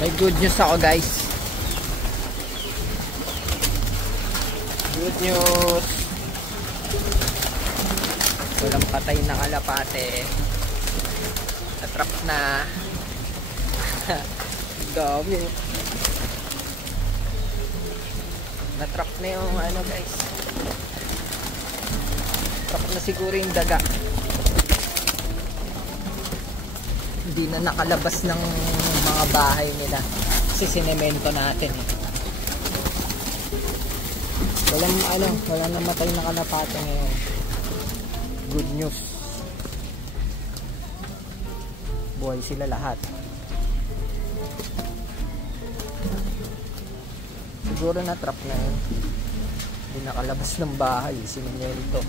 May good news ako, guys. Good news. Walang patay na kalapate. Natrap na. Dami. Natrap na yung ano, guys. Trap na siguro yung daga. Hindi na nakalabas ng mga bahay nila kasi sinemento natin eh. Walang namatay na kalapate ngayon. Good news. Buhay sila lahat. Siguro na trap na yun. Hindi nakalabas ng bahay, sinemento.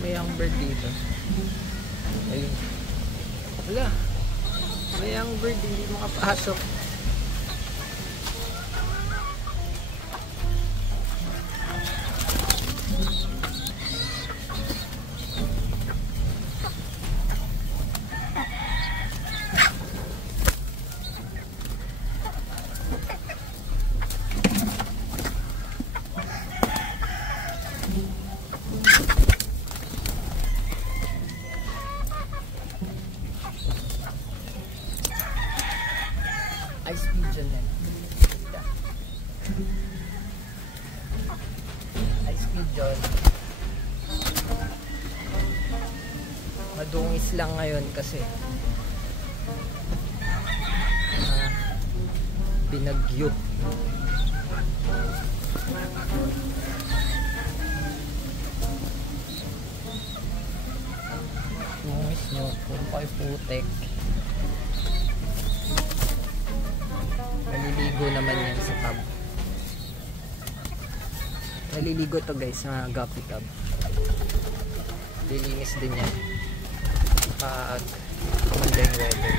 May young bird dito. Ayun. Wala. May young bird, hindi makapasok. Ice pigeon yan. Ice pigeon. Madungis lang ngayon kasi binagyo. Dungis nyo kung pa'y putek. Naliligo naman yan sa tub. Naliligo to guys sa guppy tub. Lilinis din yan pag kumanda yung weather.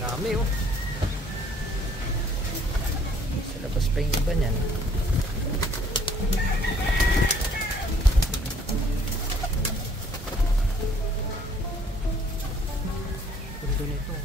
Dami oh. Sa labas pa yung iba niyan. Nito.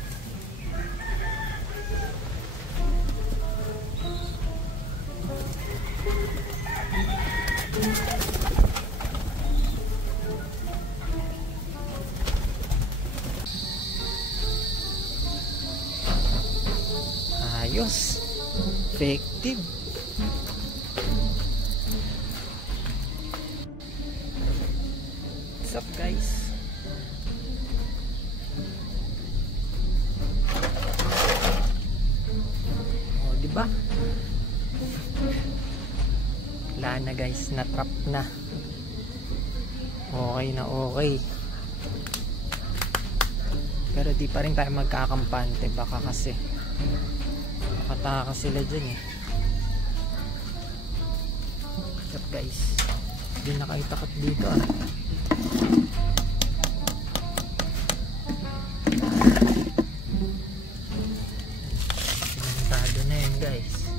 Ayos. Effective. What's up, guys? Diba? Wala na guys, na-trap na. Okay na okay. Pero di pa rin tayo magkakampante. Baka kasi makataka sila dyan eh. What's up guys? Hindi na kayo takot dito ah. Guys,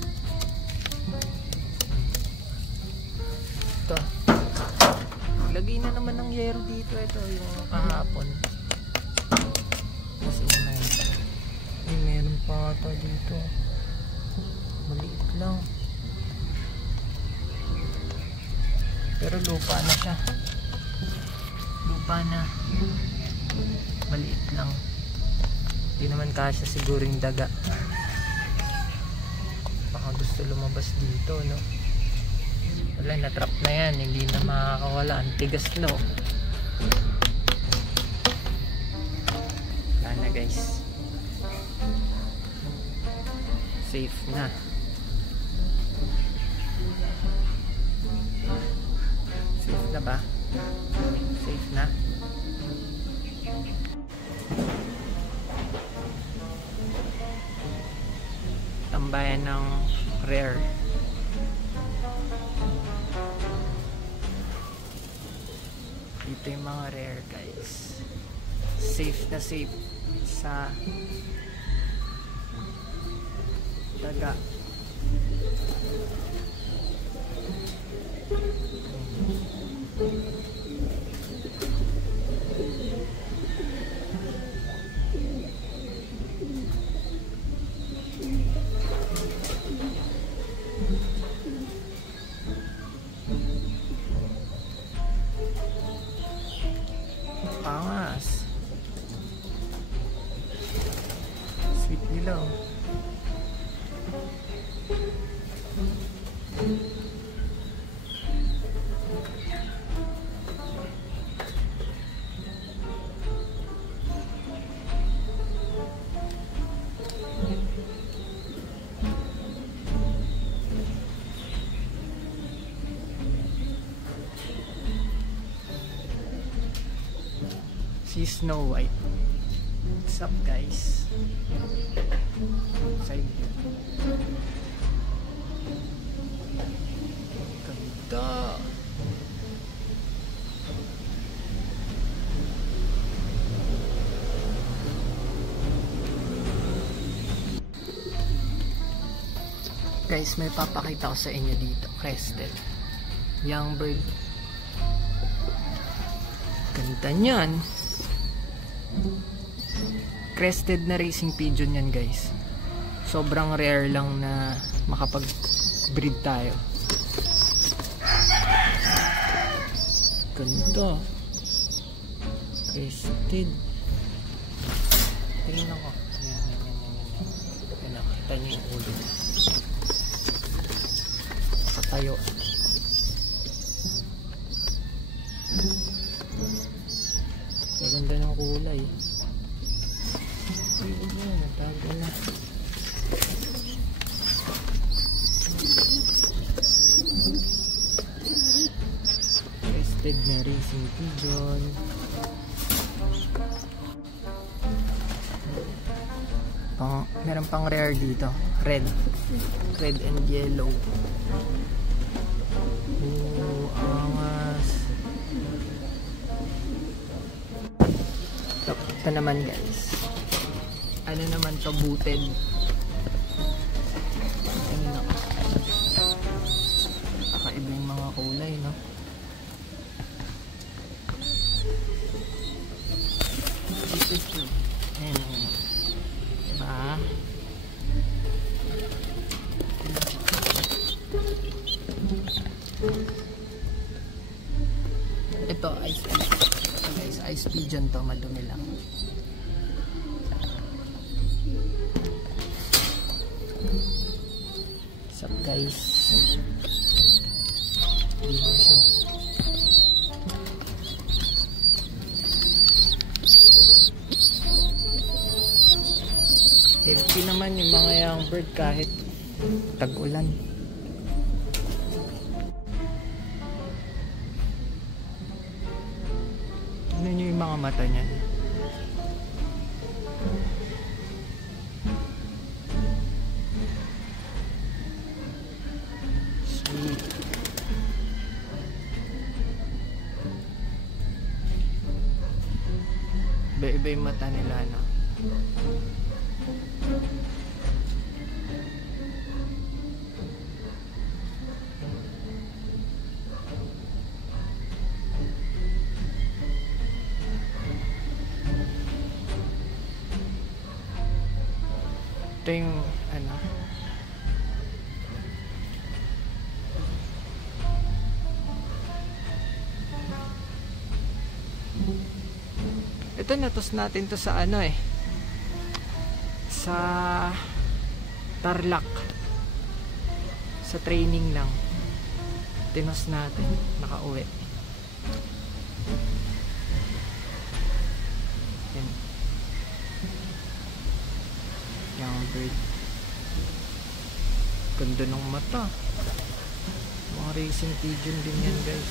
ito lagay na naman ng yero dito. Ito yung kahapon kasi meron pa ito dito, maliit lang pero lupa na siya, lupa na maliit lang, hindi naman kasya siguro yung daga. Gusto lumabas dito, no? Wala, na-trap na yan, hindi na makakawala. Ang tigas, no? Wala na guys, safe na. na ba? Safe na? Tambayan ng rare. Dito yung mga rare guys. Safe na safe sa daga. Pangas. Sweet nila. Si Snow White. What's up guys? Side view. Ganda. Guys, may papakita ko sa inyo dito. Crested. Young bird. Ganda niyan. Crested na racing pigeon yan guys. Sobrang rare lang na makapag-breed tayo. Ganda. Crested. Tingnan ko. Yan. Nakita niyo yung ulo. Nakatayo. Ganda ng kulay. Ayun na, natagal na. Crested na racing pigeon. Meron pang rare dito. Red and yellow. Oh, angas. Ito naman guys. Ano naman to, booted. Tingnan ako. Kakaiba yung mga kulay, no? Ayan. Diba? Ito, ice pigeon to, madumi lang. What's up guys? Healthy naman yung mga young bird kahit tag-ulan. Tignan nyo yung mga mata niya. Sweet. Iba-iba yung mata nila na. Ito yung ano, ito natos natin to sa ano sa Tarlac, sa training lang tinos natin, nakauwi. Yan. Young bird. Ganda ng mata. Mga racing pigeon din yan guys.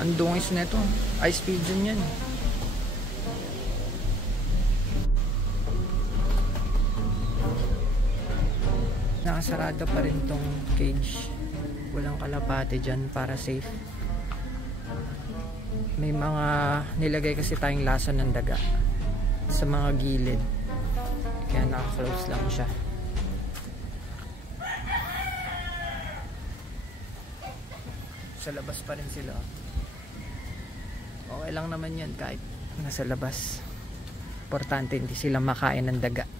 Ang dungis na ito. Ice pigeon yan. Nakasarado pa rin tong cage. Walang kalapate dyan para safe. May mga nilagay kasi tayong lason ng daga sa mga gilid. Kaya naka-close lang siya. Sa labas pa rin sila. Okay lang naman yan kahit nasa labas. Importante hindi sila makain ng daga.